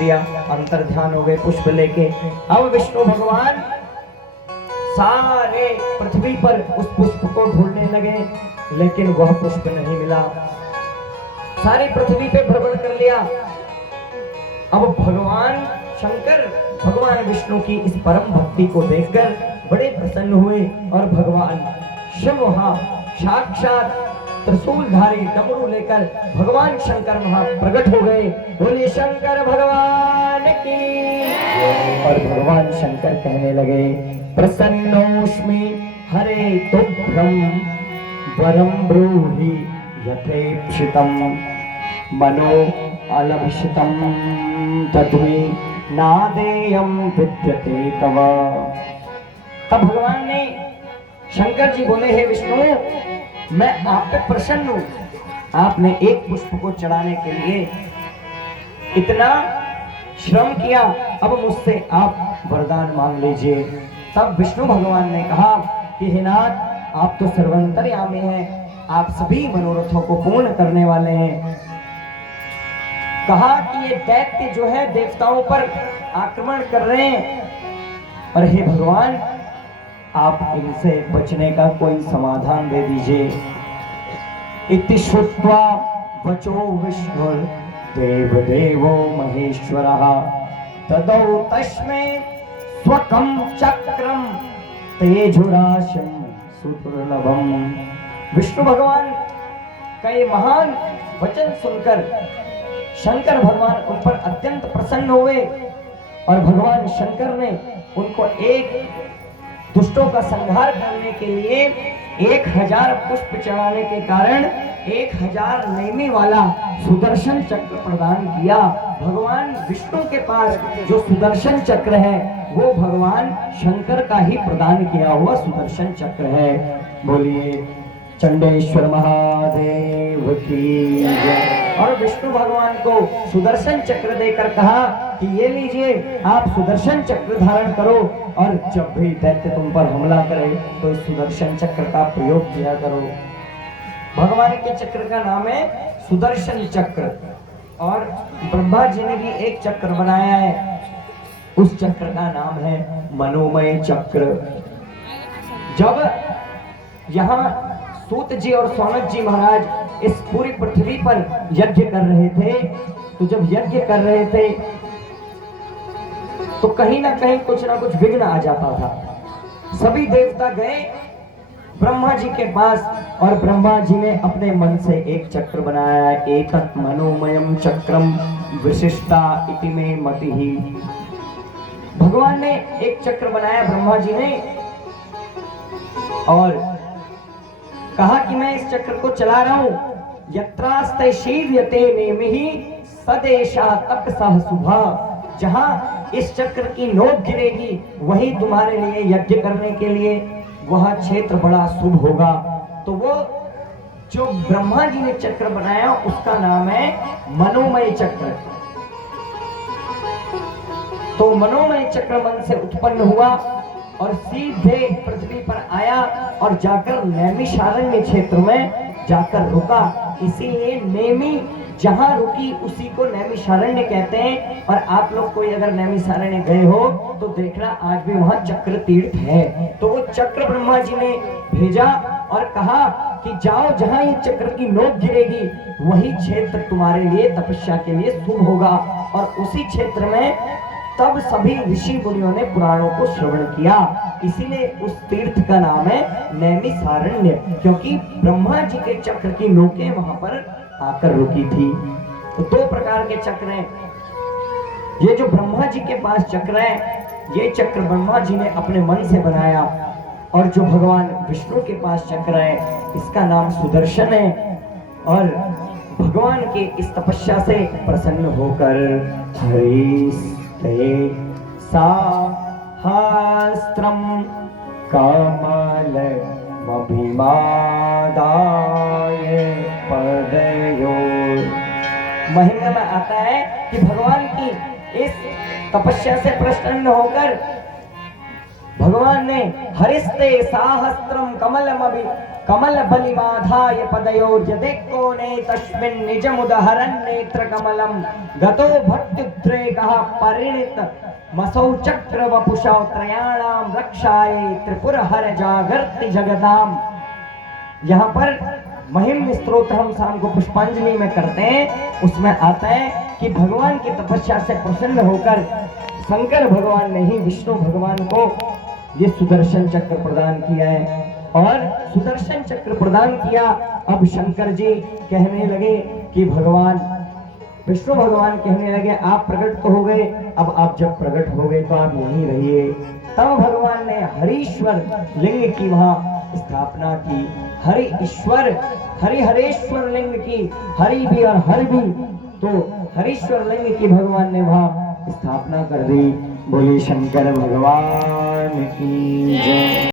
दिया, अंतर ध्यान हो गए पुष्प लेके। अब विष्णु भगवान सारे पृथ्वी पर उस पुष्प को ढूंढने लगे, लेकिन वह पुष्प नहीं मिला। सारी पृथ्वी पे भ्रमण कर लिया। अब भगवान शंकर भगवान विष्णु की इस परम भक्ति को देखकर बड़े प्रसन्न हुए और भगवान शिव वहां साक्षात त्रिशूलधारी डमरू लेकर भगवान शंकर वहां प्रकट हो गए। बोले शंकर भगवान की। और भगवान शंकर कहने लगे, प्रसन्नोस्मि हरे तुभ्यं वरं ब्रूहि यथेप्सितं मनो अलभिषितं तद्मे नादेयं विद्यते तव। तब भगवान ने शंकर जी बोले, हे विष्णु, मैं आप पे प्रसन्न हूं। आपने एक पुष्प को चढ़ाने के लिए इतना श्रम किया, अब मुझसे आप वरदान मांग लीजिए। तब विष्णु भगवान ने कहा कि हे नाथ, आप तो सर्वंतर्यामी हैं, आप सभी मनोरथों को पूर्ण करने वाले हैं। कहा कि ये दैत्य जो है देवताओं पर आक्रमण कर रहे हैं, और हे भगवान, आप इनसे बचने का कोई समाधान दे दीजिए। इति श्रुत्वा वचो विष्णुर् देवदेवो महेश्वरः तदौ तस्मै स्वकं चक्रं तेजुराशं सुदुर्लभम्। विष्णु भगवान का ये महान वचन सुनकर शंकर भगवान उन पर अत्यंत प्रसन्न हुए, और भगवान शंकर ने उनको एक दुष्टों का संहार करने के लिए 1000 पुष्प चढ़ाने के कारण 1000 नेमी वाला सुदर्शन चक्र प्रदान किया। भगवान विष्णु के पास जो सुदर्शन चक्र है वो भगवान शंकर का ही प्रदान किया हुआ सुदर्शन चक्र है। बोलिए चंडेश्वर महादेव की जय। और विष्णु भगवान को सुदर्शन चक्र देकर कहा कि ये लीजिए, आप सुदर्शन चक्र धारण करो, और जब भी दैत्य तुम पर हमला करे तो इस सुदर्शन चक्र का प्रयोग किया करो। भगवान के चक्र का नाम है सुदर्शन चक्र, और ब्रह्मा जी ने भी एक चक्र बनाया है, उस चक्र का नाम है मनोमय चक्र। जब यहाँ सूत जी और सौनक जी महाराज इस पूरी पृथ्वी पर यज्ञ कर रहे थे, तो जब यज्ञ कर रहे थे तो कहीं ना कहीं कुछ ना कुछ विघ्न आ जाता था। सभी देवता गए ब्रह्मा जी के पास, और ब्रह्मा जी ने अपने मन से एक चक्र बनाया, एकत मनोमयम चक्रम विशिष्टा इति मे मतिहि। भगवान ने एक चक्र बनाया ब्रह्मा जी ने, और कहा कि मैं इस चक्र को चला रहा हूं। यत्रास्ते शीव्यते नेमिहि सदेशा तपसः शुभा। जहां इस चक्र की नोक गिरेगी वही तुम्हारे लिए यज्ञ करने के लिए वह क्षेत्र बड़ा शुभ होगा। तो वो जो ब्रह्मा जी ने चक्र बनाया उसका नाम है मनोमय चक्र। तो मनोमय चक्र मन से उत्पन्न हुआ और सीधे पृथ्वी पर आया, और जाकर नैमिषारण्य क्षेत्र में जाकर रुका। इसीलिए नेमी जहां रुकी उसी को नैमिषारण्य कहते हैं। और आप लोग कोई अगर नैमिषारण्य गए हो तो देखना आज भी वहां चक्र तीर्थ है। तो वो चक्र ब्रह्मा जी ने भेजा और कहा कि जाओ, जहां ये चक्र की नोक गिरेगी वही क्षेत्र तुम्हारे लिए तपस्या के लिए शुभ होगा। और उसी क्षेत्र में तब सभी ऋषि मुनियों ने पुराणों को श्रवण किया, इसीलिए उस तीर्थ का नाम है नैमिषारण्य, क्योंकि ब्रह्मा जी के चक्र की नोकें वहां पर आकर रुकी थी। तो 2 प्रकार के चक्र हैं। ये जो ब्रह्मा जी के पास चक्र है, ये चक्र ब्रह्मा जी ने अपने मन से बनाया, और जो भगवान विष्णु के पास चक्र है इसका नाम सुदर्शन है। और भगवान के इस तपस्या से प्रसन्न होकर हरिस्ते साहस्त्रम कमलमभिमादाय पदयोर। महिमा में आता है कि भगवान की इस तपस्या से प्रसन्न होकर भगवान ने हरिस्ते साहस्त्रम कमल बलिमाधाय पदयोर्यदेको ने तस्मिन् निजमुदहरन् नेत्र कमलम गतो भक्त्युद्रेकः परिणित मसौ चक्र वपुषा त्रयाणाम रक्षाये त्रिपुर हर जागर्ति जगदाम। यहाँ पर महिम स्तोत्र हम शाम को पुष्पांजलि में करते हैं, उसमें आता है कि भगवान की तपस्या से प्रसन्न होकर शंकर भगवान ने ही विष्णु भगवान को ये सुदर्शन चक्र प्रदान किया है। और सुदर्शन चक्र प्रदान किया, अब शंकर जी कहने लगे कि भगवान विष्णु भगवान कहने लगे आप प्रकट तो हो गए, अब आप जब प्रकट हो गए तो आप यहीं रहिए। तब भगवान ने हरीश्वर लिंग की वहां स्थापना की। हरि ईश्वर हरेश्वर लिंग की, हरि भी और हर भी, तो हरीश्वर लिंग की भगवान ने वहां स्थापना कर दी। बोले शंकर भगवान की जय।